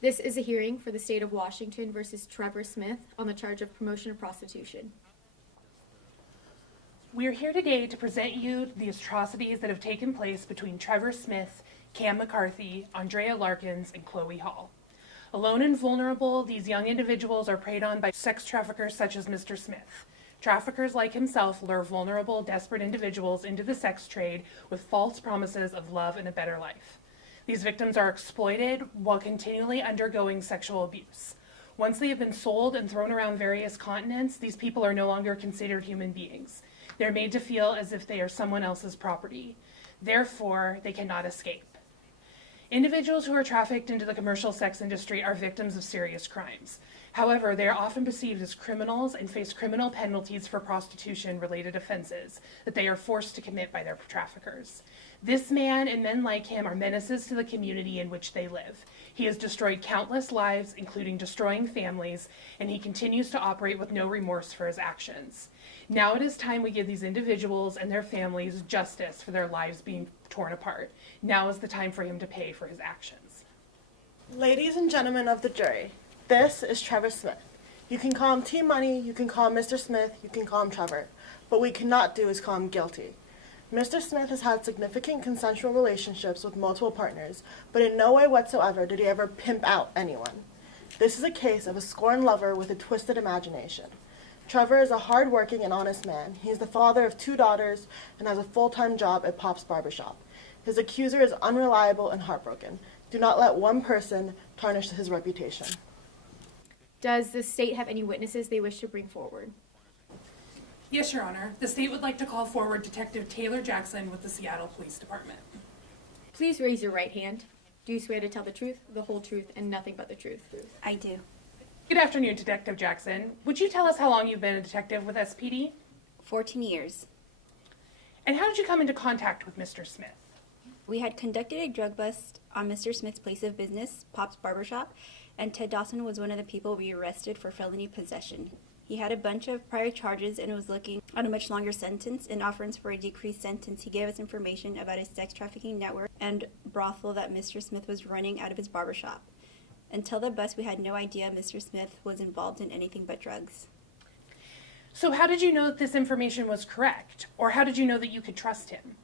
This is a hearing for the state of Washington versus Trevor Smith on the charge of promotion of prostitution. We are here today to present you the atrocities that have taken place between Trevor Smith, Cam McCarthy, Andrea Larkins, and Chloe Hall. Alone and vulnerable, these young individuals are preyed on by sex traffickers such as Mr. Smith. Traffickers like himself lure vulnerable, desperate individuals into the sex trade with false promises of love and a better life. These victims are exploited while continually undergoing sexual abuse. Once they have been sold and thrown around various continents, these people are no longer considered human beings. They're made to feel as if they are someone else's property. Therefore, they cannot escape. Individuals who are trafficked into the commercial sex industry are victims of serious crimes. However, they are often perceived as criminals and face criminal penalties for prostitution-related offenses that they are forced to commit by their traffickers. This man and men like him are menaces to the community in which they live. He has destroyed countless lives, including destroying families, and he continues to operate with no remorse for his actions. Now it is time we give these individuals and their families justice for their lives being torn apart. Now is the time for him to pay for his actions. Ladies and gentlemen of the jury, this is Trevor Smith. You can call him T-Money, you can call him Mr. Smith, you can call him Trevor. What we cannot do is call him guilty. Mr. Smith has had significant consensual relationships with multiple partners, but in no way whatsoever did he ever pimp out anyone. This is a case of a scorned lover with a twisted imagination. Trevor is a hard-working and honest man. He is the father of 2 daughters and has a full-time job at Pop's Barbershop. His accuser is unreliable and heartbroken. Do not let one person tarnish his reputation. Does the state have any witnesses they wish to bring forward? Yes, Your Honor. The state would like to call forward Detective Taylor Jackson with the Seattle Police Department. Please raise your right hand. Do you swear to tell the truth, the whole truth, and nothing but the truth? I do. Good afternoon, Detective Jackson. Would you tell us how long you've been a detective with SPD? 14 years. And how did you come into contact with Mr. Smith? We had conducted a drug bust on Mr. Smith's place of business, Pop's Barbershop, and Ted Dawson was one of the people we arrested for felony possession. He had a bunch of prior charges and was looking at a much longer sentence. In offerings for a decreased sentence, he gave us information about a sex trafficking network and brothel that Mr. Smith was running out of his barbershop. Until the bust, we had no idea Mr. Smith was involved in anything but drugs. So how did you know that this information was correct? Or how did you know that you could trust him?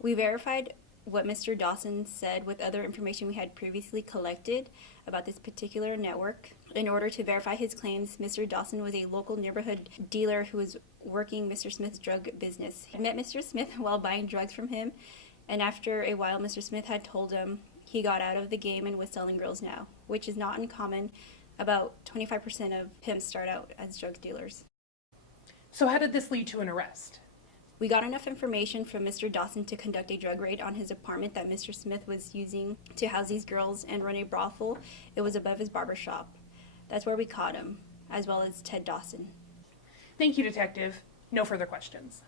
We verified what Mr. Dawson said with other information we had previously collected about this particular network. In order to verify his claims, Mr. Dawson was a local neighborhood dealer who was working Mr. Smith's drug business. He met Mr. Smith while buying drugs from him, and after a while, Mr. Smith had told him he got out of the game and was selling girls now, which is not uncommon. About 25% of pimps start out as drug dealers. So how did this lead to an arrest? We got enough information from Mr. Dawson to conduct a drug raid on his apartment that Mr. Smith was using to house these girls and run a brothel. It was above his barbershop. That's where we caught him, as well as Ted Dawson. Thank you, Detective. No further questions.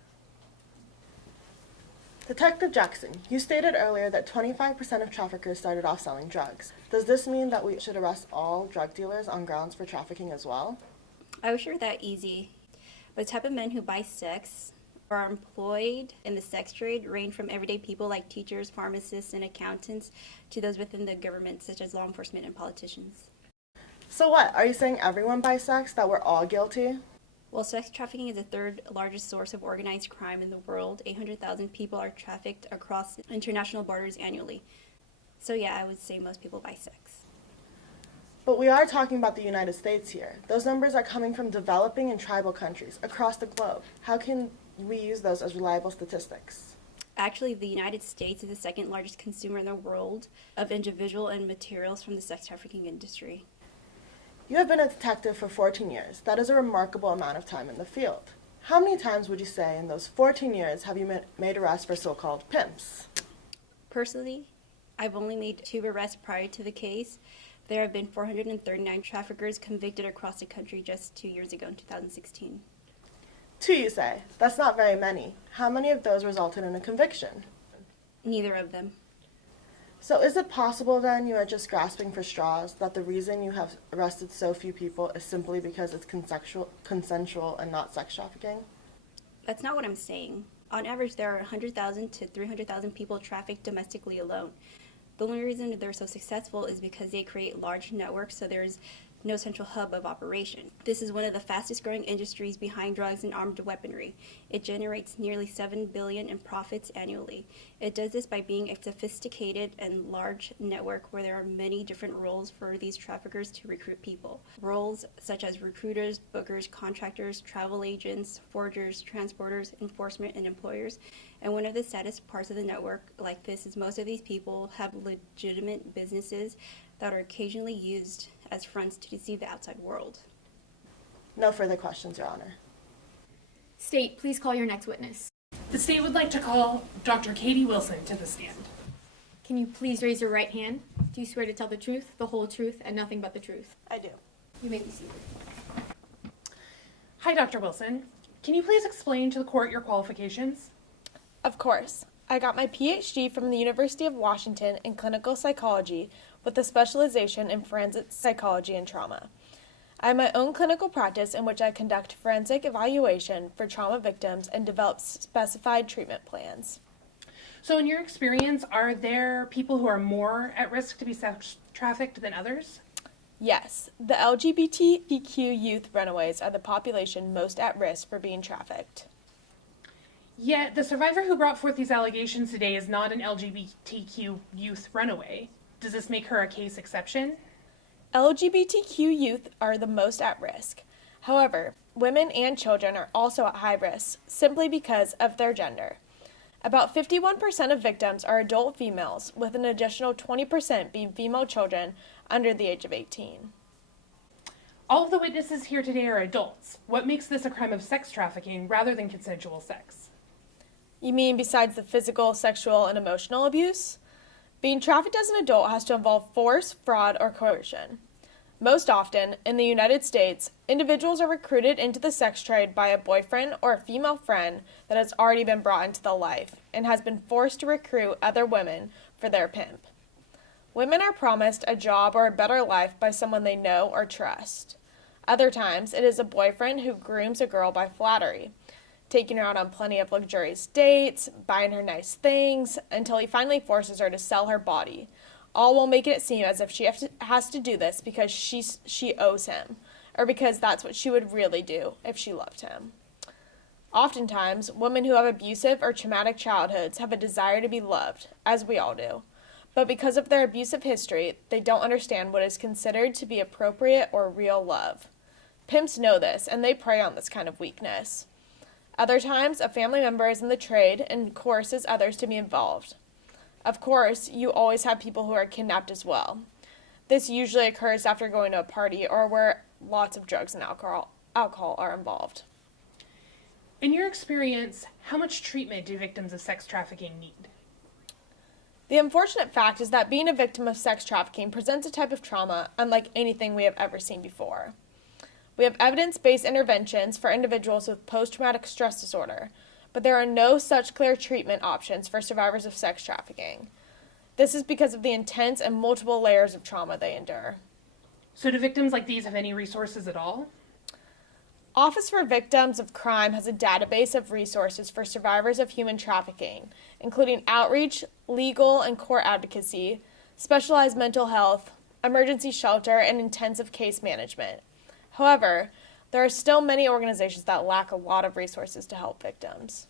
Detective Jackson, you stated earlier that 25% of traffickers started off selling drugs. Does this mean that we should arrest all drug dealers on grounds for trafficking as well? I was sure that easy, but the type of men who buy sex or are employed in the sex trade range from everyday people like teachers, pharmacists, and accountants to those within the government, such as law enforcement and politicians. So what, are you saying everyone buys sex, that we're all guilty? Well, sex trafficking is the 3rd largest source of organized crime in the world. 800,000 people are trafficked across international borders annually. So yeah, I would say most people buy sex. But we are talking about the United States here. Those numbers are coming from developing and tribal countries across the globe. How can we use those as reliable statistics? Actually, the United States is the 2nd largest consumer in the world of individual and materials from the sex trafficking industry. You have been a detective for 14 years. That is a remarkable amount of time in the field. How many times would you say in those 14 years have you made arrests for so-called pimps? Personally, I've only made 2 arrests prior to the case. There have been 439 traffickers convicted across the country just 2 years ago in 2016. 2, you say? That's not very many. How many of those resulted in a conviction? Neither of them. So is it possible then you are just grasping for straws, that the reason you have arrested so few people is simply because it's consensual and not sex trafficking? That's not what I'm saying. On average, there are 100,000 to 300,000 people trafficked domestically alone. The only reason they're so successful is because they create large networks, so there's no central hub of operation. This is one of the fastest growing industries behind drugs and armed weaponry. It generates nearly $7 billion in profits annually. It does this by being a sophisticated and large network where there are many different roles for these traffickers to recruit people. Roles such as recruiters, bookers, contractors, travel agents, forgers, transporters, enforcement, and employers. And one of the saddest parts of the network like this is most of these people have legitimate businesses that are occasionally used as fronts to deceive the outside world. No further questions, Your Honor. State, please call your next witness. The state would like to call Dr. Katie Wilson to the stand. Can you please raise your right hand? Do you swear to tell the truth, the whole truth, and nothing but the truth? I do. You may be seated. Hi, Dr. Wilson. Can you please explain to the court your qualifications? Of course. I got my PhD from the University of Washington in clinical psychology with a specialization in forensic psychology and trauma. I have my own clinical practice in which I conduct forensic evaluation for trauma victims and develop specified treatment plans. So in your experience, are there people who are more at risk to be sex trafficked than others? Yes, the LGBTQ youth runaways are the population most at risk for being trafficked. Yet the survivor who brought forth these allegations today is not an LGBTQ youth runaway. Does this make her a case exception? LGBTQ youth are the most at risk. However, women and children are also at high risk simply because of their gender. About 51% of victims are adult females, with an additional 20% being female children under the age of 18. All of the witnesses here today are adults. What makes this a crime of sex trafficking rather than consensual sex? You mean besides the physical, sexual, and emotional abuse? Being trafficked as an adult has to involve force, fraud, or coercion. Most often, in the United States, individuals are recruited into the sex trade by a boyfriend or a female friend that has already been brought into the life and has been forced to recruit other women for their pimp. Women are promised a job or a better life by someone they know or trust. Other times, it is a boyfriend who grooms a girl by flattery, taking her out on plenty of luxurious dates, buying her nice things, until he finally forces her to sell her body, all while making it seem as if she has to do this because she owes him, or because that's what she would really do if she loved him. Oftentimes, women who have abusive or traumatic childhoods have a desire to be loved, as we all do, but because of their abusive history, they don't understand what is considered to be appropriate or real love. Pimps know this, and they prey on this kind of weakness. Other times, a family member is in the trade and coerces others to be involved. Of course, you always have people who are kidnapped as well. This usually occurs after going to a party or where lots of drugs and alcohol are involved. In your experience, how much treatment do victims of sex trafficking need? The unfortunate fact is that being a victim of sex trafficking presents a type of trauma unlike anything we have ever seen before. We have evidence-based interventions for individuals with post-traumatic stress disorder, but there are no such clear treatment options for survivors of sex trafficking. This is because of the intense and multiple layers of trauma they endure. So do victims like these have any resources at all? Office for Victims of Crime has a database of resources for survivors of human trafficking, including outreach, legal and court advocacy, specialized mental health, emergency shelter, and intensive case management. However, there are still many organizations that lack a lot of resources to help victims.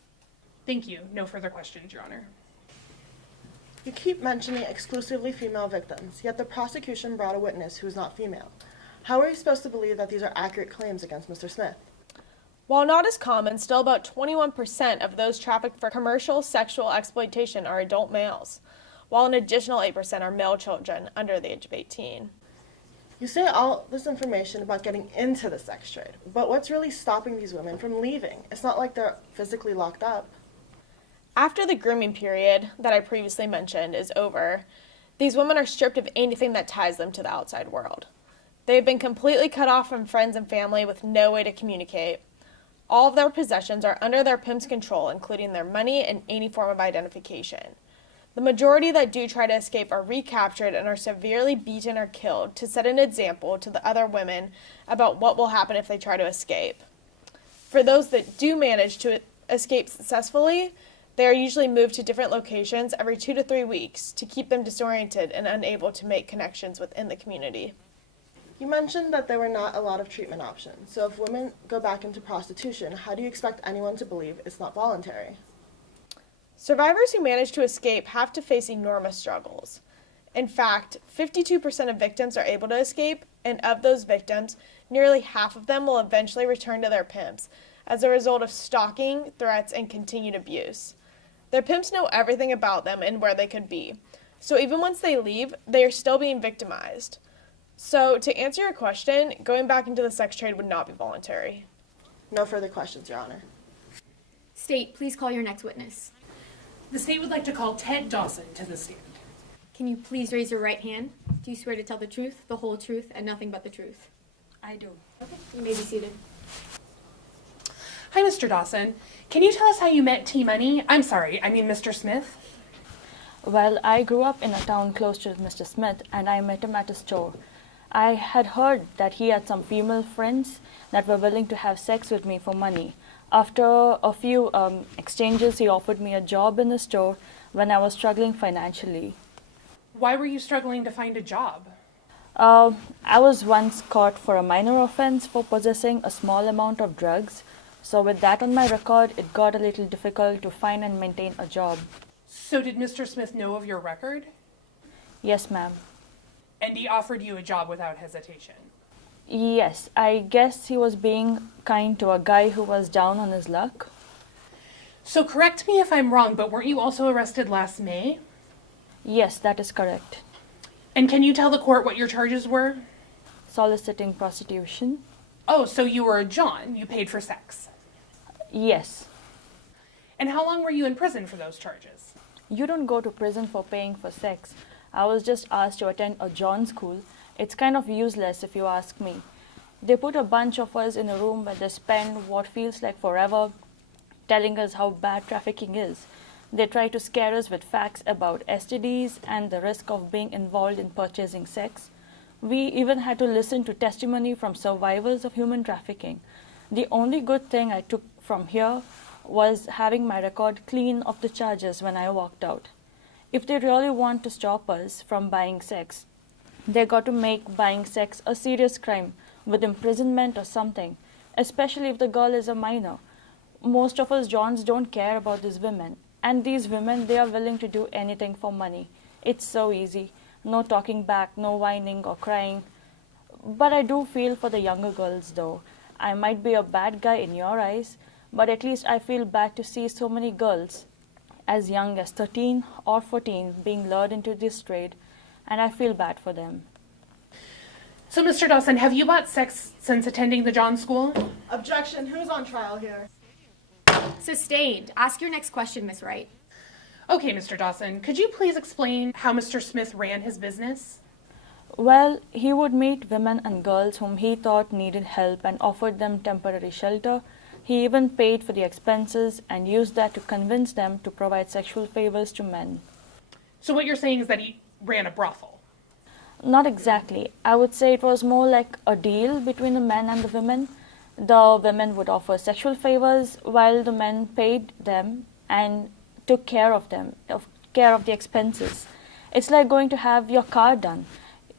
Thank you. No further questions, Your Honor. You keep mentioning exclusively female victims, yet the prosecution brought a witness who is not female. How are you supposed to believe that these are accurate claims against Mr. Smith? While not as common, still about 21% of those trafficked for commercial sexual exploitation are adult males, while an additional 8% are male children under the age of 18. You say all this information about getting into the sex trade, but what's really stopping these women from leaving? It's not like they're physically locked up. After the grooming period that I previously mentioned is over, these women are stripped of anything that ties them to the outside world. They have been completely cut off from friends and family with no way to communicate. All of their possessions are under their pimp's control, including their money and any form of identification. The majority that do try to escape are recaptured and are severely beaten or killed to set an example to the other women about what will happen if they try to escape. For those that do manage to escape successfully, They are usually moved to different locations every 2 to 3 weeks to keep them disoriented and unable to make connections within the community. You mentioned that there were not a lot of treatment options. So if women go back into prostitution, how do you expect anyone to believe it's not voluntary? Survivors who manage to escape have to face enormous struggles. In fact, 52% of victims are able to escape, and of those victims, nearly half of them will eventually return to their pimps as a result of stalking, threats, and continued abuse. Their pimps know everything about them and where they could be, so even once they leave, they are still being victimized. So, to answer your question, going back into the sex trade would not be voluntary. No further questions, Your Honor. State, please call your next witness. The state would like to call Ted Dawson to the stand. Can you please raise your right hand? Do you swear to tell the truth, the whole truth, and nothing but the truth? I do. Okay, you may be seated. Hi, Mr. Dawson. Can you tell us how you met T-Money? Mr. Smith? Well, I grew up in a town close to Mr. Smith and I met him at a store. I had heard that he had some female friends that were willing to have sex with me for money. After a few exchanges, he offered me a job in the store when I was struggling financially. Why were you struggling to find a job? I was once caught for a minor offense for possessing a small amount of drugs. So with that on my record, it got a little difficult to find and maintain a job. So did Mr. Smith know of your record? Yes, ma'am. And he offered you a job without hesitation? Yes, I guess he was being kind to a guy who was down on his luck. So correct me if I'm wrong, but weren't you also arrested last May? Yes, that is correct. And can you tell the court what your charges were? Soliciting prostitution? Oh, so you were a John. You paid for sex. Yes. And how long were you in prison for those charges? You don't go to prison for paying for sex. I was just asked to attend a John school. It's kind of useless if you ask me. They put a bunch of us in a room where they spend what feels like forever telling us how bad trafficking is. They try to scare us with facts about STDs and the risk of being involved in purchasing sex. We even had to listen to testimony from survivors of human trafficking. The only good thing I took from here was having my record clean of the charges when I walked out. If they really want to stop us from buying sex, they got to make buying sex a serious crime with imprisonment or something, especially if the girl is a minor. Most of us Johns don't care about these women, and these women, they are willing to do anything for money. It's so easy. No talking back, no whining or crying. But I do feel for the younger girls though. I might be a bad guy in your eyes, but at least I feel bad to see so many girls as young as 13 or 14 being lured into this trade, and I feel bad for them. So, Mr. Dawson, have you bought sex since attending the John School? Objection. Who's on trial here? Sustained. Ask your next question, Miss Wright. Okay, Mr. Dawson, could you please explain how Mr. Smith ran his business? Well, he would meet women and girls whom he thought needed help and offered them temporary shelter. He even paid for the expenses and used that to convince them to provide sexual favors to men. So what you're saying is that he ran a brothel? Not exactly. I would say it was more like a deal between the men and the women. The women would offer sexual favors while the men paid them and took care of them, care of the expenses. It's like going to have your car done.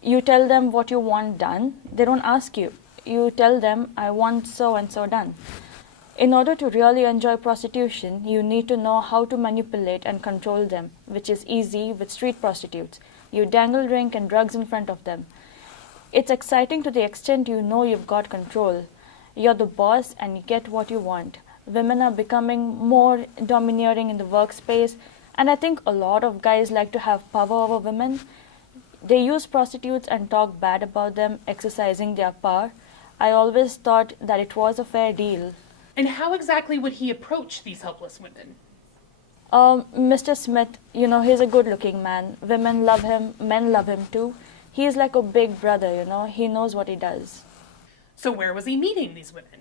You tell them what you want done. They don't ask you. You tell them, I want so and so done. In order to really enjoy prostitution, you need to know how to manipulate and control them, which is easy with street prostitutes. You dangle drink and drugs in front of them. It's exciting to the extent you know you've got control. You're the boss and you get what you want. Women are becoming more domineering in the workspace, and I think a lot of guys like to have power over women. They use prostitutes and talk bad about them, exercising their power. I always thought that it was a fair deal. And how exactly would he approach these helpless women? Mr. Smith, he's a good-looking man. Women love him, men love him too. He's like a big brother, he knows what he does. So where was he meeting these women?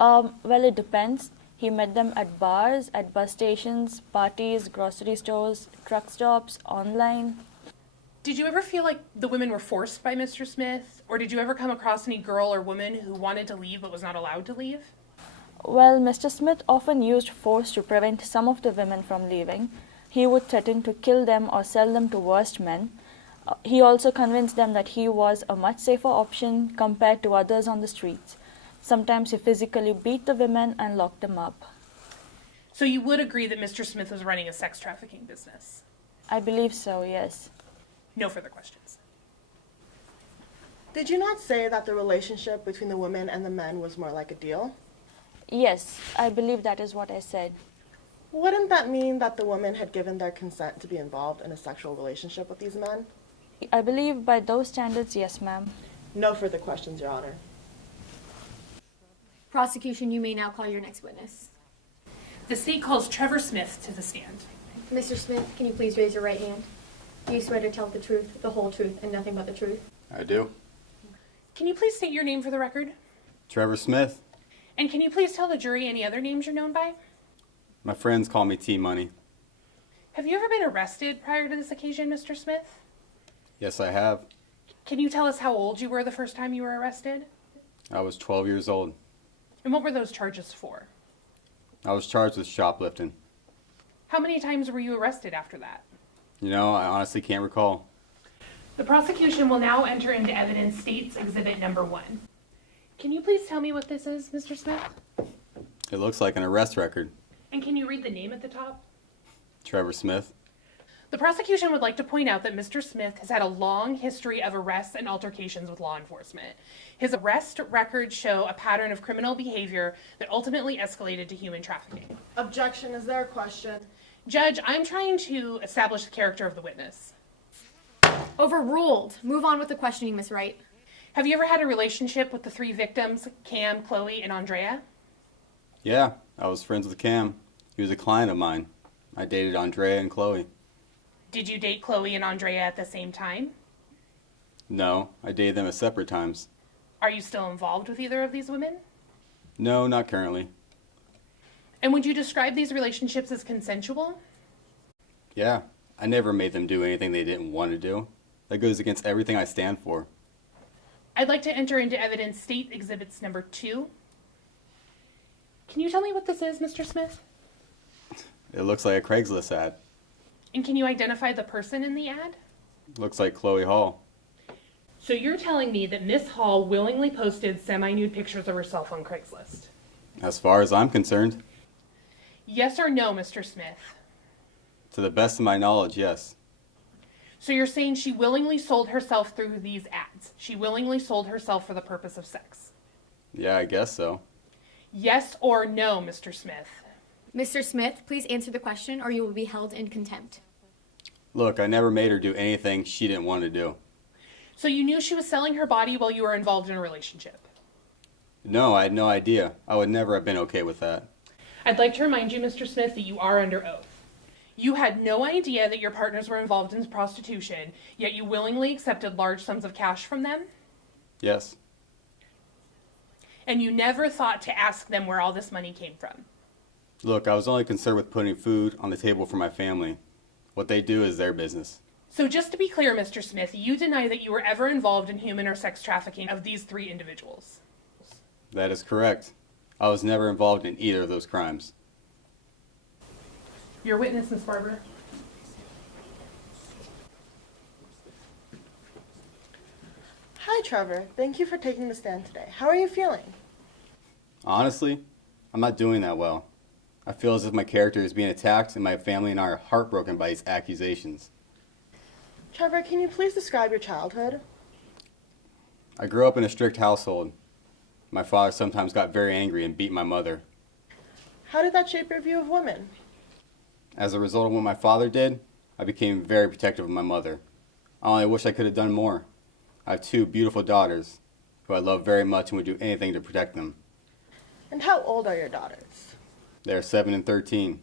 Well, it depends. He met them at bars, at bus stations, parties, grocery stores, truck stops, online. Did you ever feel like the women were forced by Mr. Smith? Or did you ever come across any girl or woman who wanted to leave but was not allowed to leave? Well, Mr. Smith often used force to prevent some of the women from leaving. He would threaten to kill them or sell them to worse men. He also convinced them that he was a much safer option compared to others on the streets. Sometimes he physically beat the women and locked them up. So you would agree that Mr. Smith was running a sex trafficking business? I believe so, yes. No further questions. Did you not say that the relationship between the women and the men was more like a deal? Yes, I believe that is what I said. Wouldn't that mean that the women had given their consent to be involved in a sexual relationship with these men? I believe by those standards, yes, ma'am. No further questions, Your Honor. Prosecution, you may now call your next witness. The state calls Trevor Smith to the stand. Mr. Smith, can you please raise your right hand? Do you swear to tell the truth, the whole truth, and nothing but the truth? I do. Can you please state your name for the record? Trevor Smith. And can you please tell the jury any other names you're known by? My friends call me T-Money. Have you ever been arrested prior to this occasion, Mr. Smith? Yes, I have. Can you tell us how old you were the first time you were arrested? I was 12 years old. And what were those charges for? I was charged with shoplifting. How many times were you arrested after that? You know, I honestly can't recall. The prosecution will now enter into evidence State's Exhibit Number 1. Can you please tell me what this is, Mr. Smith? It looks like an arrest record. And can you read the name at the top? Trevor Smith. The prosecution would like to point out that Mr. Smith has had a long history of arrests and altercations with law enforcement. His arrest records show a pattern of criminal behavior that ultimately escalated to human trafficking. Objection, is there a question? Judge, I'm trying to establish the character of the witness. Overruled. Move on with the questioning, Miss Wright. Have you ever had a relationship with the three victims, Cam, Chloe, and Andrea? Yeah, I was friends with Cam. He was a client of mine. I dated Andrea and Chloe. Did you date Chloe and Andrea at the same time? No, I dated them at separate times. Are you still involved with either of these women? No, not currently. And would you describe these relationships as consensual? Yeah, I never made them do anything they didn't want to do. That goes against everything I stand for. I'd like to enter into evidence State Exhibits Number 2. Can you tell me what this is, Mr. Smith? It looks like a Craigslist ad. And can you identify the person in the ad? Looks like Chloe Hall. So you're telling me that Miss Hall willingly posted semi-nude pictures of herself on Craigslist? As far as I'm concerned, Yes or no, Mr. Smith? to the best of my knowledge, yes. So you're saying she willingly sold herself through these ads? She willingly sold herself for the purpose of sex? Yeah, I guess so. Yes or no, Mr. Smith? Mr. Smith, please answer the question or you will be held in contempt. Look, I never made her do anything she didn't want to do. So you knew she was selling her body while you were involved in a relationship? No, I had no idea. I would never have been okay with that. I'd like to remind you, Mr. Smith, that you are under oath. You had no idea that your partners were involved in prostitution, yet you willingly accepted large sums of cash from them? Yes. And you never thought to ask them where all this money came from? Look, I was only concerned with putting food on the table for my family. What they do is their business. So just to be clear, Mr. Smith, you deny that you were ever involved in human or sex trafficking of these three individuals? That is correct. I was never involved in either of those crimes. Your witness, Ms. Barber. Hi, Trevor. Thank you for taking the stand today. How are you feeling? Honestly, I'm not doing that well. I feel as if my character is being attacked and my family and I are heartbroken by these accusations. Trevor, can you please describe your childhood? I grew up in a strict household. My father sometimes got very angry and beat my mother. How did that shape your view of women? As a result of what my father did, I became very protective of my mother. I only wish I could have done more. I have two beautiful daughters who I love very much and would do anything to protect them. And how old are your daughters? They are 7 and 13.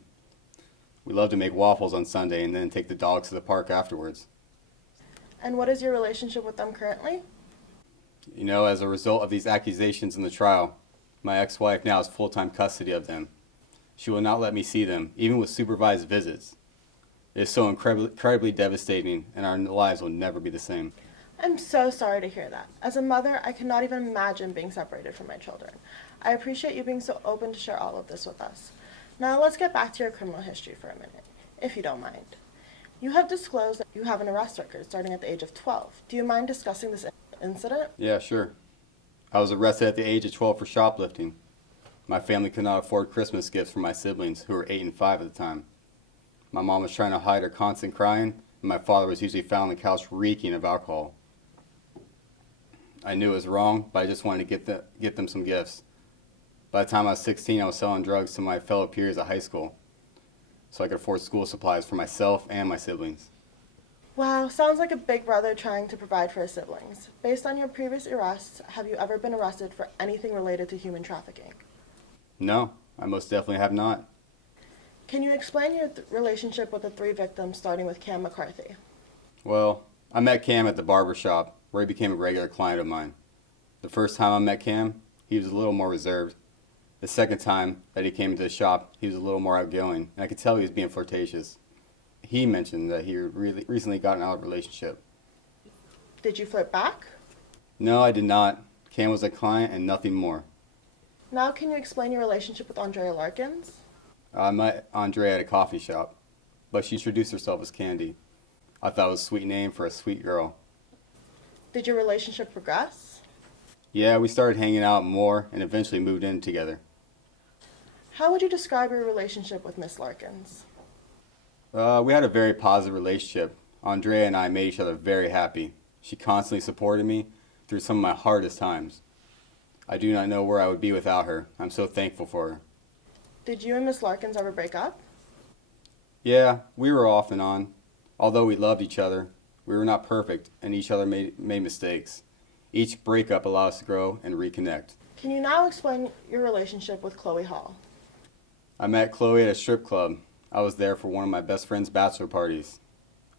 We love to make waffles on Sunday and then take the dogs to the park afterwards. And what is your relationship with them currently? You know, as a result of these accusations in the trial, my ex-wife now has full-time custody of them. She will not let me see them, even with supervised visits. It is so incredibly devastating, and our lives will never be the same. I'm so sorry to hear that. As a mother, I cannot even imagine being separated from my children. I appreciate you being so open to share all of this with us. Now let's get back to your criminal history for a minute, if you don't mind. You have disclosed that you have an arrest record starting at the age of 12. Do you mind discussing this incident? Yeah, sure. I was arrested at the age of 12 for shoplifting. My family could not afford Christmas gifts for my siblings, who were 8 and 5 at the time. My mom was trying to hide her constant crying, and my father was usually found on the couch reeking of alcohol. I knew it was wrong, but I just wanted to get them some gifts. By the time I was 16, I was selling drugs to my fellow peers at high school, so I could afford school supplies for myself and my siblings. Wow, sounds like a big brother trying to provide for his siblings. Based on your previous arrests, have you ever been arrested for anything related to human trafficking? No, I most definitely have not. Can you explain your relationship with the 3 victims, starting with Cam McCarthy? Well, I met Cam at the barber shop, where he became a regular client of mine. The first time I met Cam, he was a little more reserved. The second time that he came into the shop, he was a little more outgoing, and I could tell he was being flirtatious. He mentioned that he really recently gotten out of a relationship. Did you flirt back? No, I did not. Cam was a client and nothing more. Now can you explain your relationship with Andrea Larkins? I met Andrea at a coffee shop, but she introduced herself as Candy. I thought it was a sweet name for a sweet girl. Did your relationship progress? Yeah, we started hanging out more and eventually moved in together. How would you describe your relationship with Miss Larkins? We had a very positive relationship. Andrea and I made each other very happy. She constantly supported me through some of my hardest times. I do not know where I would be without her. I'm so thankful for her. Did you and Miss Larkins ever break up? Yeah, we were off and on. Although we loved each other, we were not perfect and each other made mistakes. Each breakup allowed us to grow and reconnect. Can you now explain your relationship with Chloe Hall? I met Chloe at a strip club. I was there for one of my best friend's bachelor parties.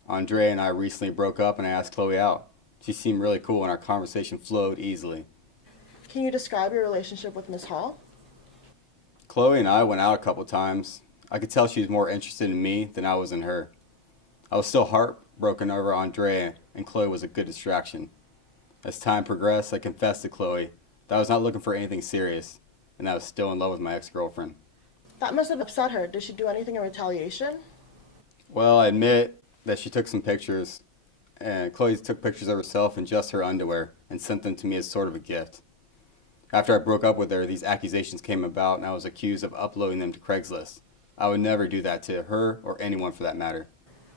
Andrea and I recently broke up and I asked Chloe out. She seemed really cool and our conversation flowed easily. Can you describe your relationship with Miss Hall? Chloe and I went out a couple times. I could tell she was more interested in me than I was in her. I was still heartbroken over Andrea, and Chloe was a good distraction. As time progressed, I confessed to Chloe that I was not looking for anything serious, and I was still in love with my ex-girlfriend. That must have upset her. Did she do anything in retaliation? Well, I admit that she took some pictures, and Chloe took pictures of herself in just her underwear and sent them to me as sort of a gift. After I broke up with her, these accusations came about and I was accused of uploading them to Craigslist. I would never do that to her or anyone for that matter.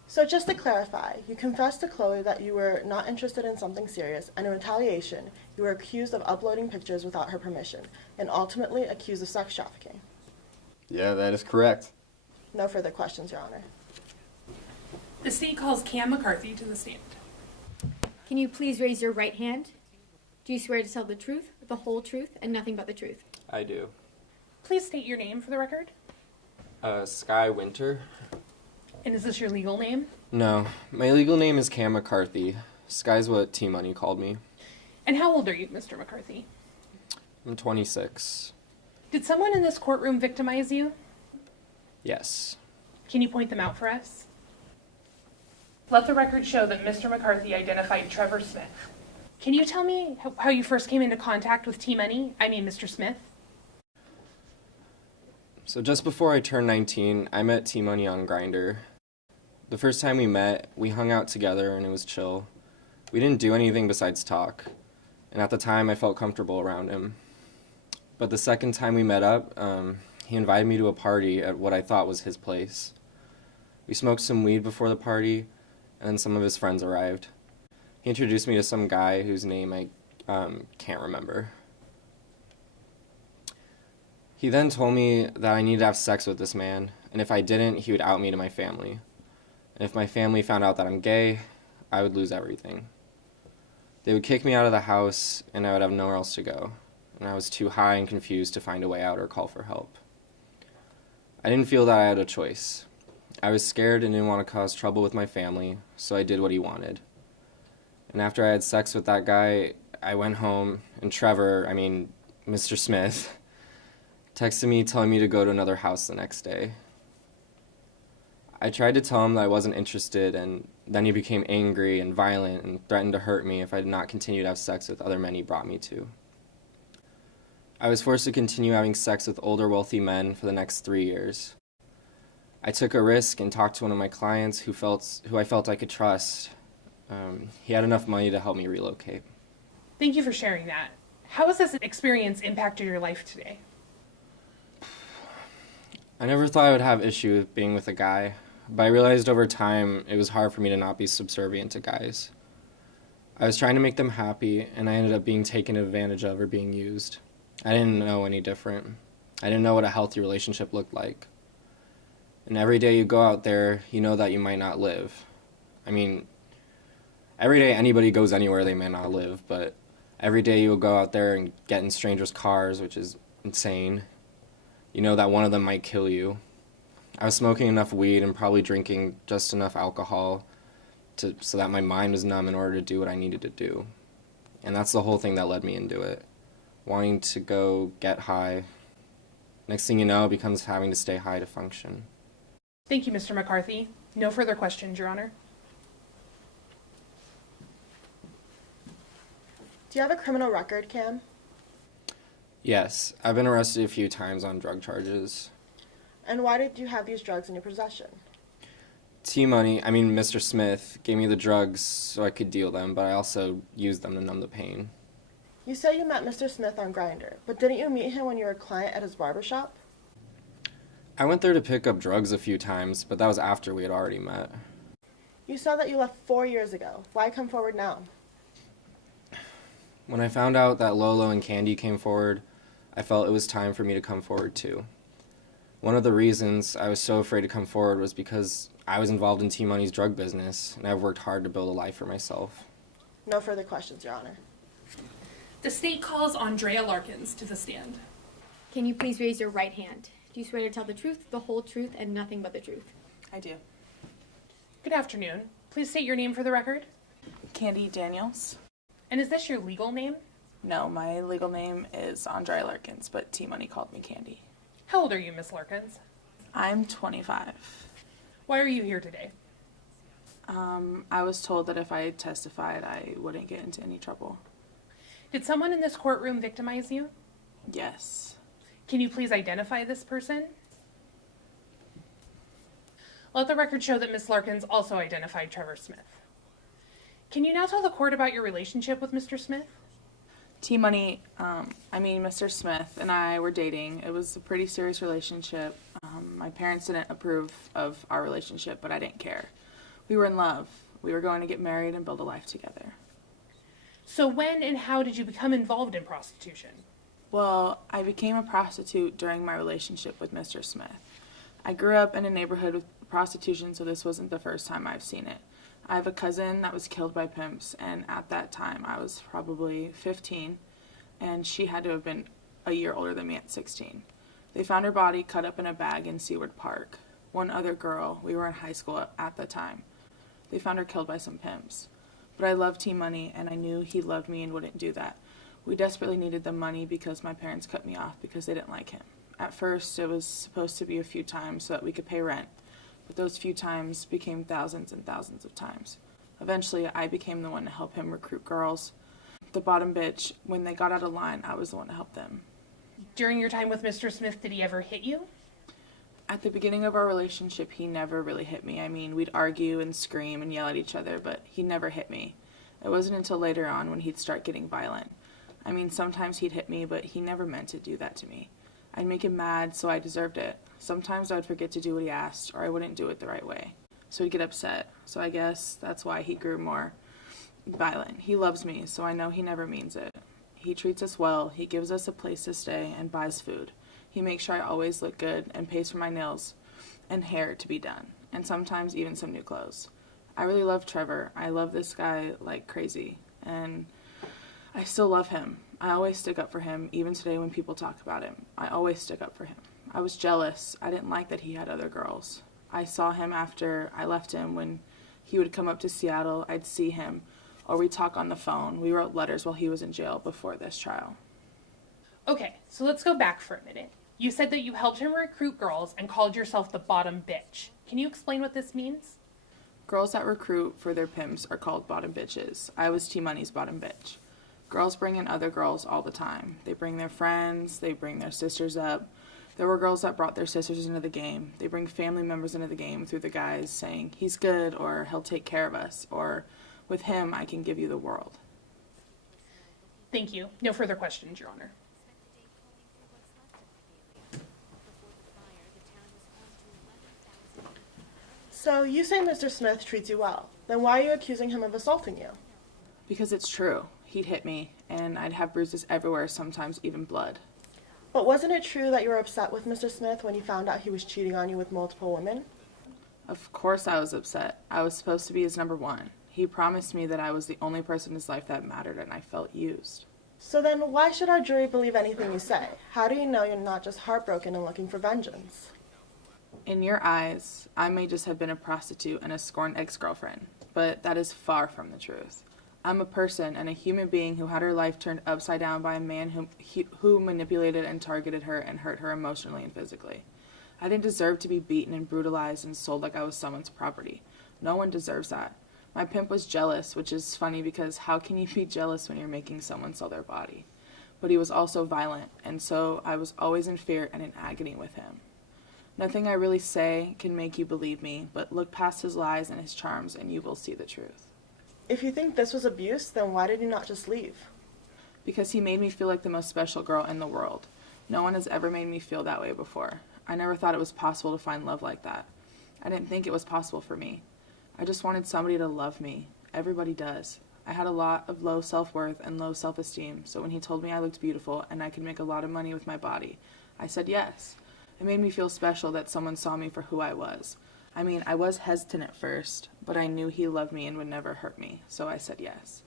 So just to clarify, you confessed to Chloe that you were not interested in something serious, and in retaliation, you were accused of uploading pictures without her permission, and ultimately accused of sex trafficking. Yeah, that is correct. No further questions, Your Honor. The state calls Cam McCarthy to the stand. Can you please raise your right hand? Do you swear to tell the truth, the whole truth, and nothing but the truth? I do. Please state your name for the record. Sky Winter. And is this your legal name? No, my legal name is Cam McCarthy. Sky's what T-Money called me. And how old are you, Mr. McCarthy? I'm 26. Did someone in this courtroom victimize you? Yes. Can you point them out for us? Let the record show that Mr. McCarthy identified Trevor Smith. Can you tell me how you first came into contact with Mr. Smith? So just before I turned 19, I met T-Money on Grindr. The first time we met, we hung out together and it was chill. We didn't do anything besides talk, and at the time I felt comfortable around him. But the second time we met up, he invited me to a party at what I thought was his place. We smoked some weed before the party, and then some of his friends arrived. He introduced me to some guy whose name I can't remember. He then told me that I needed to have sex with this man, and if I didn't, he would out me to my family. And if my family found out that I'm gay, I would lose everything. They would kick me out of the house, and I would have nowhere else to go. And I was too high and confused to find a way out or call for help. I didn't feel that I had a choice. I was scared and didn't want to cause trouble with my family, so I did what he wanted. And after I had sex with that guy, I went home, and Mr. Smith, texted me telling me to go to another house the next day. I tried to tell him that I wasn't interested, and then he became angry and violent and threatened to hurt me if I did not continue to have sex with other men he brought me to. I was forced to continue having sex with older wealthy men for the next 3 years. I took a risk and talked to one of my clients who I felt I could trust. He had enough money to help me relocate. Thank you for sharing that. How has this experience impacted your life today? I never thought I would have issue with being with a guy, but I realized over time it was hard for me to not be subservient to guys. I was trying to make them happy, and I ended up being taken advantage of or being used. I didn't know any different. I didn't know what a healthy relationship looked like. And every day you go out there, you know that you might not live. I mean, every day anybody goes anywhere they may not live, but every day you'll go out there and get in strangers' cars, which is insane. You know that one of them might kill you. I was smoking enough weed and probably drinking just enough alcohol so that my mind was numb in order to do what I needed to do. And that's the whole thing that led me into it. Wanting to go get high. Next thing you know, it becomes having to stay high to function. Thank you, Mr. McCarthy. No further questions, Your Honor. Do you have a criminal record, Cam? Yes, I've been arrested a few times on drug charges. And why did you have these drugs in your possession? Mr. Smith gave me the drugs so I could deal them, but I also used them to numb the pain. You say you met Mr. Smith on Grindr, but didn't you meet him when you were a client at his barbershop? I went there to pick up drugs a few times, but that was after we had already met. You said that you left 4 years ago. Why come forward now? When I found out that Lolo and Candy came forward, I felt it was time for me to come forward too. One of the reasons I was so afraid to come forward was because I was involved in T-Money's drug business, and I've worked hard to build a life for myself. No further questions, Your Honor. The state calls Andrea Larkins to the stand. Can you please raise your right hand? Do you swear to tell the truth, the whole truth, and nothing but the truth? I do. Good afternoon. Please state your name for the record. Candy Daniels. And is this your legal name? No, my legal name is Andrea Larkins, but T-Money called me Candy. How old are you, Miss Larkins? I'm 25. Why are you here today? I was told that if I testified, I wouldn't get into any trouble. Did someone in this courtroom victimize you? Yes. Can you please identify this person? Let the record show that Miss Larkins also identified Trevor Smith. Can you now tell the court about your relationship with Mr. Smith? T-Money, Mr. Smith and I were dating. It was a pretty serious relationship. My parents didn't approve of our relationship, but I didn't care. We were in love. We were going to get married and build a life together. So when and how did you become involved in prostitution? Well, I became a prostitute during my relationship with Mr. Smith. I grew up in a neighborhood with prostitution, so this wasn't the first time I've seen it. I have a cousin that was killed by pimps, and at that time I was probably 15, and she had to have been a year older than me at 16. They found her body cut up in a bag in Seward Park. One other girl, we were in high school at the time. They found her killed by some pimps. But I loved T-Money, and I knew he loved me and wouldn't do that. We desperately needed the money because my parents cut me off because they didn't like him. At first, it was supposed to be a few times so that we could pay rent, but those few times became thousands and thousands of times. Eventually, I became the one to help him recruit girls. The bottom bitch, when they got out of line, I was the one to help them. During your time with Mr. Smith, did he ever hit you? At the beginning of our relationship, he never really hit me. We'd argue and scream and yell at each other, but he never hit me. It wasn't until later on when he'd start getting violent. Sometimes he'd hit me, but he never meant to do that to me. I'd make him mad, so I deserved it. Sometimes I'd forget to do what he asked, or I wouldn't do it the right way. So he'd get upset. So I guess that's why he grew more violent. He loves me, so I know he never means it. He treats us well, he gives us a place to stay, and buys food. He makes sure I always look good and pays for my nails and hair to be done, and sometimes even some new clothes. I really love Trevor. I love this guy like crazy, and I still love him. I always stick up for him, even today when people talk about him. I always stick up for him. I was jealous. I didn't like that he had other girls. I saw him after I left him. When he would come up to Seattle, I'd see him, or we'd talk on the phone. We wrote letters while he was in jail before this trial. Okay, so let's go back for a minute. You said that you helped him recruit girls and called yourself the bottom bitch. Can you explain what this means? Girls that recruit for their pimps are called bottom bitches. I was T-Money's bottom bitch. Girls bring in other girls all the time. They bring their friends, they bring their sisters up. There were girls that brought their sisters into the game. They bring family members into the game through the guys saying, he's good, or he'll take care of us, or with him, I can give you the world. Thank you. No further questions, Your Honor. So you say Mr. Smith treats you well. Then why are you accusing him of assaulting you? Because it's true. He'd hit me, and I'd have bruises everywhere, sometimes even blood. But wasn't it true that you were upset with Mr. Smith when you found out he was cheating on you with multiple women? Of course I was upset. I was supposed to be his number one. He promised me that I was the only person in his life that mattered, and I felt used. So then why should our jury believe anything you say? How do you know you're not just heartbroken and looking for vengeance? In your eyes, I may just have been a prostitute and a scorned ex-girlfriend, but that is far from the truth. I'm a person and a human being who had her life turned upside down by a man who manipulated and targeted her and hurt her emotionally and physically. I didn't deserve to be beaten and brutalized and sold like I was someone's property. No one deserves that. My pimp was jealous, which is funny because how can you be jealous when you're making someone sell their body? But he was also violent, and so I was always in fear and in agony with him. Nothing I really say can make you believe me, but look past his lies and his charms and you will see the truth. If you think this was abuse, then why did you not just leave? Because he made me feel like the most special girl in the world. No one has ever made me feel that way before. I never thought it was possible to find love like that. I didn't think it was possible for me. I just wanted somebody to love me. Everybody does. I had a lot of low self-worth and low self-esteem, so when he told me I looked beautiful and I could make a lot of money with my body, I said yes. It made me feel special that someone saw me for who I was. I mean, I was hesitant at first, but I knew he loved me and would never hurt me, so I said yes.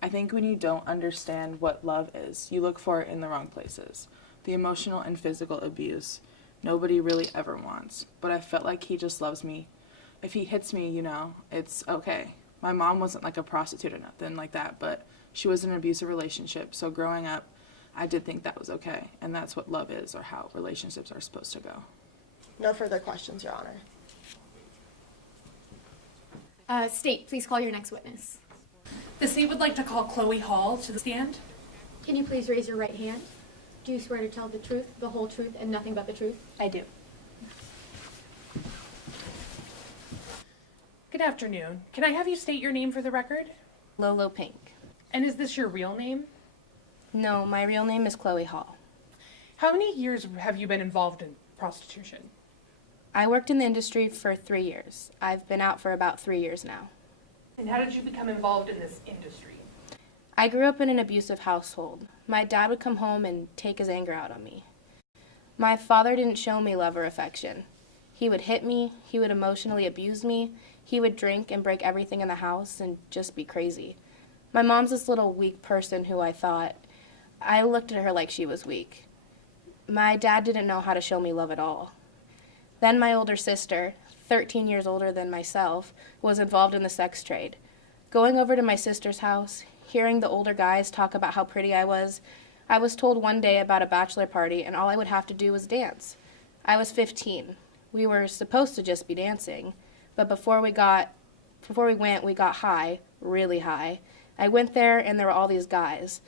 I think when you don't understand what love is, you look for it in the wrong places. The emotional and physical abuse, nobody really ever wants, but I felt like he just loves me. If he hits me, it's okay. My mom wasn't like a prostitute or nothing like that, but she was in an abusive relationship, so growing up, I did think that was okay, and that's what love is or how relationships are supposed to go. No further questions, Your Honor. State, please call your next witness. The state would like to call Chloe Hall to the stand. Can you please raise your right hand? Do you swear to tell the truth, the whole truth, and nothing but the truth? I do. Good afternoon. Can I have you state your name for the record? Lolo Pink. And is this your real name? No, my real name is Chloe Hall. How many years have you been involved in prostitution? I worked in the industry for 3 years. I've been out for about 3 years now. And how did you become involved in this industry? I grew up in an abusive household. My dad would come home and take his anger out on me. My father didn't show me love or affection. He would hit me, he would emotionally abuse me, he would drink and break everything in the house and just be crazy. My mom's this little weak person who I looked at her like she was weak. My dad didn't know how to show me love at all. Then my older sister, 13 years older than myself, was involved in the sex trade. Going over to my sister's house, hearing the older guys talk about how pretty I was told one day about a bachelor party and all I would have to do was dance. I was 15. We were supposed to just be dancing, but before we went, we got high, really high. I went there and there were all these guys.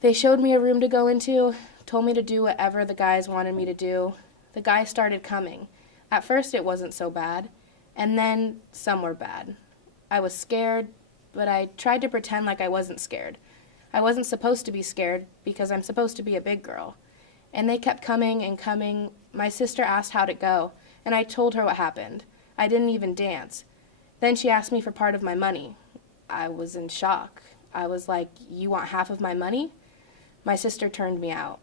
They showed me a room to go into, told me to do whatever the guys wanted me to do. The guys started coming. At first it wasn't so bad, and then some were bad. I was scared, but I tried to pretend like I wasn't scared. I wasn't supposed to be scared because I'm supposed to be a big girl. And they kept coming and coming. My sister asked how'd it go, and I told her what happened. I didn't even dance. Then she asked me for part of my money. I was in shock. I was like, "You want half of my money?" My sister turned me out.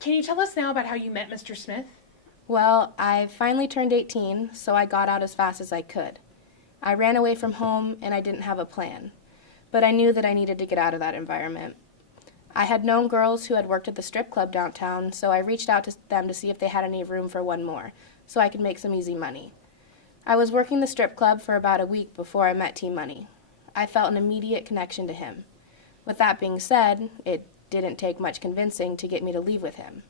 Can you tell us now about how you met Mr. Smith? Well, I finally turned 18, so I got out as fast as I could. I ran away from home and I didn't have a plan, but I knew that I needed to get out of that environment. I had known girls who had worked at the strip club downtown, so I reached out to them to see if they had any room for one more, so I could make some easy money. I was working the strip club for about a week before I met T-Money. I felt an immediate connection to him. With that being said, it didn't take much convincing to get me to leave with him.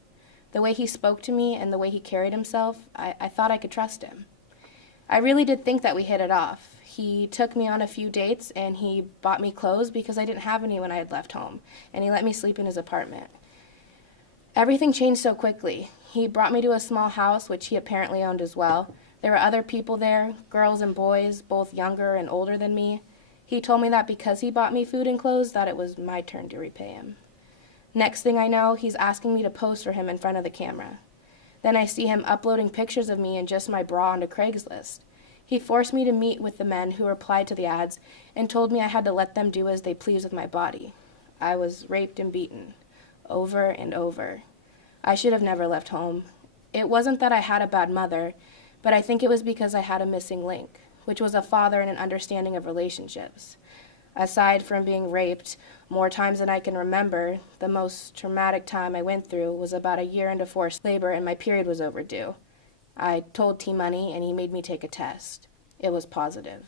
The way he spoke to me and the way he carried himself, I thought I could trust him. I really did think that we hit it off. He took me on a few dates and he bought me clothes because I didn't have any when I had left home, and he let me sleep in his apartment. Everything changed so quickly. He brought me to a small house, which he apparently owned as well. There were other people there, girls and boys, both younger and older than me. He told me that because he bought me food and clothes, that it was my turn to repay him. Next thing I know, he's asking me to pose for him in front of the camera. Then I see him uploading pictures of me in just my bra onto Craigslist. He forced me to meet with the men who replied to the ads and told me I had to let them do as they pleased with my body. I was raped and beaten, over and over. I should have never left home. It wasn't that I had a bad mother, but I think it was because I had a missing link, which was a father and an understanding of relationships. Aside from being raped more times than I can remember, the most traumatic time I went through was about a year into forced labor and my period was overdue. I told T-Money and he made me take a test. It was positive.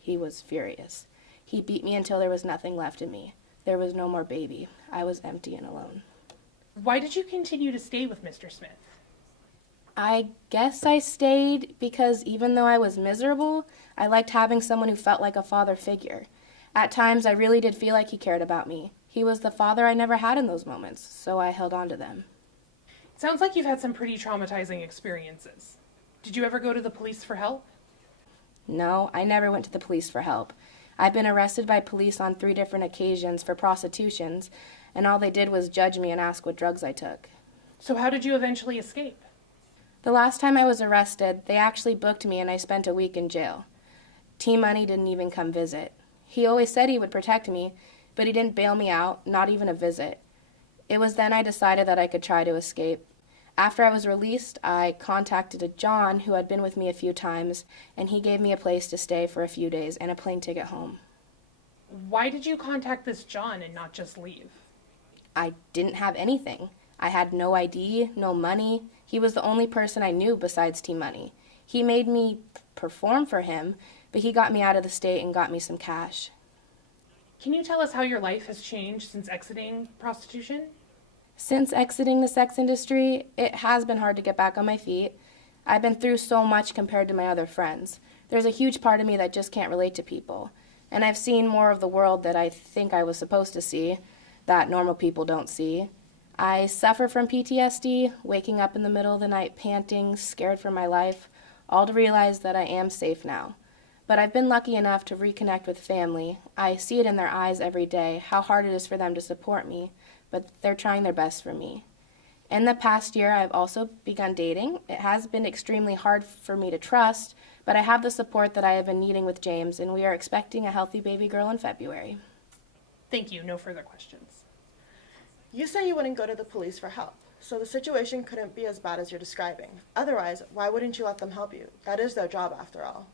He was furious. He beat me until there was nothing left in me. There was no more baby. I was empty and alone. Why did you continue to stay with Mr. Smith? I guess I stayed because even though I was miserable, I liked having someone who felt like a father figure. At times, I really did feel like he cared about me. He was the father I never had in those moments, so I held on to them. It sounds like you've had some pretty traumatizing experiences. Did you ever go to the police for help? No, I never went to the police for help. I've been arrested by police on 3 different occasions for prostitutions, and all they did was judge me and ask what drugs I took. So how did you eventually escape? The last time I was arrested, they actually booked me and I spent a week in jail. T-Money didn't even come visit. He always said he would protect me, but he didn't bail me out, not even a visit. It was then I decided that I could try to escape. After I was released, I contacted a John who had been with me a few times, and he gave me a place to stay for a few days and a plane ticket home. Why did you contact this John and not just leave? I didn't have anything. I had no ID, no money. He was the only person I knew besides T-Money. He made me perform for him, but he got me out of the state and got me some cash. Can you tell us how your life has changed since exiting prostitution? Since exiting the sex industry, it has been hard to get back on my feet. I've been through so much compared to my other friends. There's a huge part of me that just can't relate to people. And I've seen more of the world that I think I was supposed to see, that normal people don't see. I suffer from PTSD, waking up in the middle of the night panting, scared for my life, all to realize that I am safe now. But I've been lucky enough to reconnect with family. I see it in their eyes every day, how hard it is for them to support me, but they're trying their best for me. In the past year, I've also begun dating. It has been extremely hard for me to trust, but I have the support that I have been needing with James, and we are expecting a healthy baby girl in February. Thank you. No further questions. You say you wouldn't go to the police for help, so the situation couldn't be as bad as you're describing. Otherwise, why wouldn't you let them help you? That is their job, after all.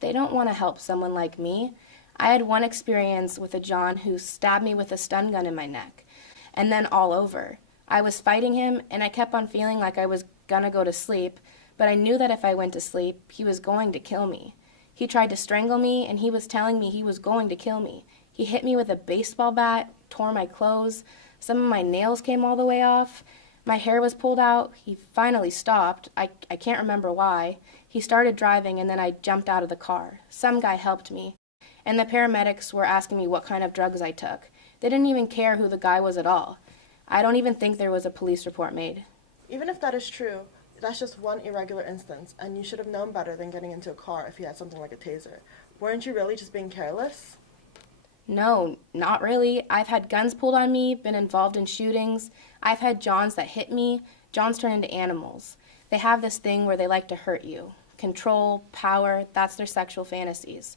They don't want to help someone like me. I had one experience with a John who stabbed me with a stun gun in my neck, and then all over. I was fighting him, and I kept on feeling like I was gonna go to sleep, but I knew that if I went to sleep, he was going to kill me. He tried to strangle me, and he was telling me he was going to kill me. He hit me with a baseball bat, tore my clothes, some of my nails came all the way off. My hair was pulled out. He finally stopped. I can't remember why. He started driving, and then I jumped out of the car. Some guy helped me, and the paramedics were asking me what kind of drugs I took. They didn't even care who the guy was at all. I don't even think there was a police report made. Even if that is true, that's just one irregular instance, and you should have known better than getting into a car if you had something like a taser. Weren't you really just being careless? No, not really. I've had guns pulled on me, been involved in shootings. I've had Johns that hit me. Johns turn into animals. They have this thing where they like to hurt you. Control, power, that's their sexual fantasies.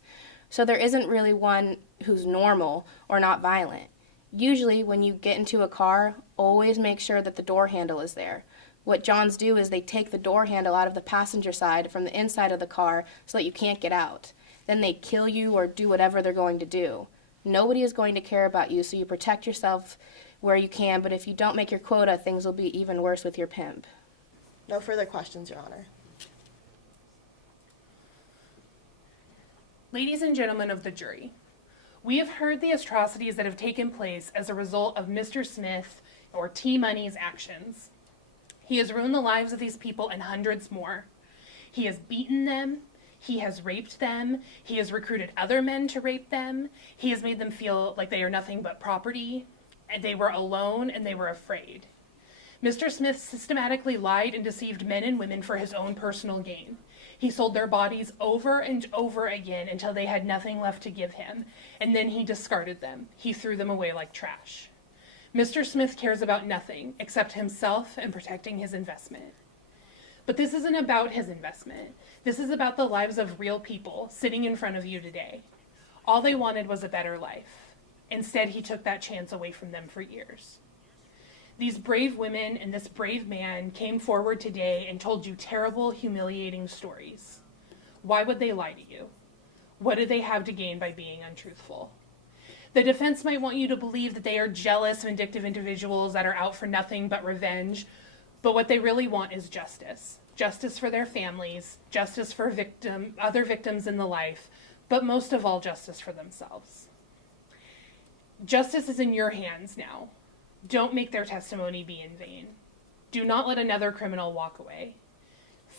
So there isn't really one who's normal or not violent. Usually when you get into a car, always make sure that the door handle is there. What Johns do is they take the door handle out of the passenger side from the inside of the car so that you can't get out. Then they kill you or do whatever they're going to do. Nobody is going to care about you, so you protect yourself where you can, but if you don't make your quota, things will be even worse with your pimp. No further questions, Your Honor. Ladies and gentlemen of the jury, we have heard the atrocities that have taken place as a result of Mr. Smith or T-Money's actions. He has ruined the lives of these people and hundreds more. He has beaten them, He has raped them. He has recruited other men to rape them. He has made them feel like they are nothing but property, and they were alone and they were afraid. Mr. Smith systematically lied and deceived men and women for his own personal gain. He sold their bodies over and over again until they had nothing left to give him, and then he discarded them. He threw them away like trash. Mr. Smith cares about nothing except himself and protecting his investment. But this isn't about his investment. This is about the lives of real people sitting in front of you today. All they wanted was a better life. Instead, he took that chance away from them for years. These brave women and this brave man came forward today and told you terrible, humiliating stories. Why would they lie to you? What do they have to gain by being untruthful? The defense might want you to believe that they are jealous, vindictive individuals that are out for nothing but revenge, but what they really want is justice. Justice for their families, justice for other victims in the life, but most of all, justice for themselves. Justice is in your hands now. Don't make their testimony be in vain. Do not let another criminal walk away.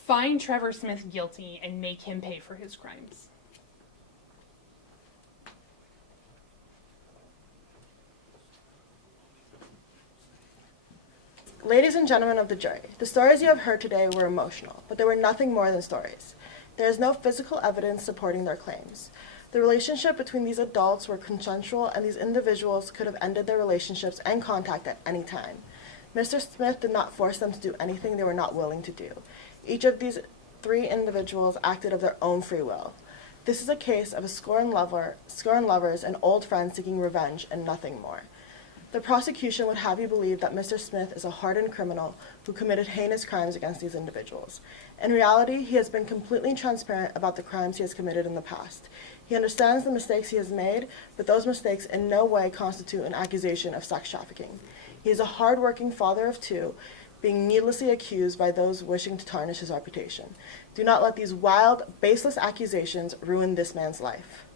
Find Trevor Smith guilty and make him pay for his crimes. Ladies and gentlemen of the jury, the stories you have heard today were emotional, but they were nothing more than stories. There is no physical evidence supporting their claims. The relationship between these adults were consensual, and these individuals could have ended their relationships and contact at any time. Mr. Smith did not force them to do anything they were not willing to do. Each of these 3 individuals acted of their own free will. This is a case of a scorned lovers and old friends seeking revenge and nothing more. The prosecution would have you believe that Mr. Smith is a hardened criminal who committed heinous crimes against these individuals. In reality, he has been completely transparent about the crimes he has committed in the past. He understands the mistakes he has made, but those mistakes in no way constitute an accusation of sex trafficking. He is a hard-working father of 2, being needlessly accused by those wishing to tarnish his reputation. Do not let these wild, baseless accusations ruin this man's life.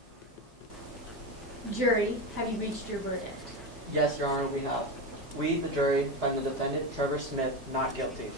Jury, have you reached your verdict? Yes, Your Honor, we have. We, the jury, find the defendant, Trevor Smith, not guilty.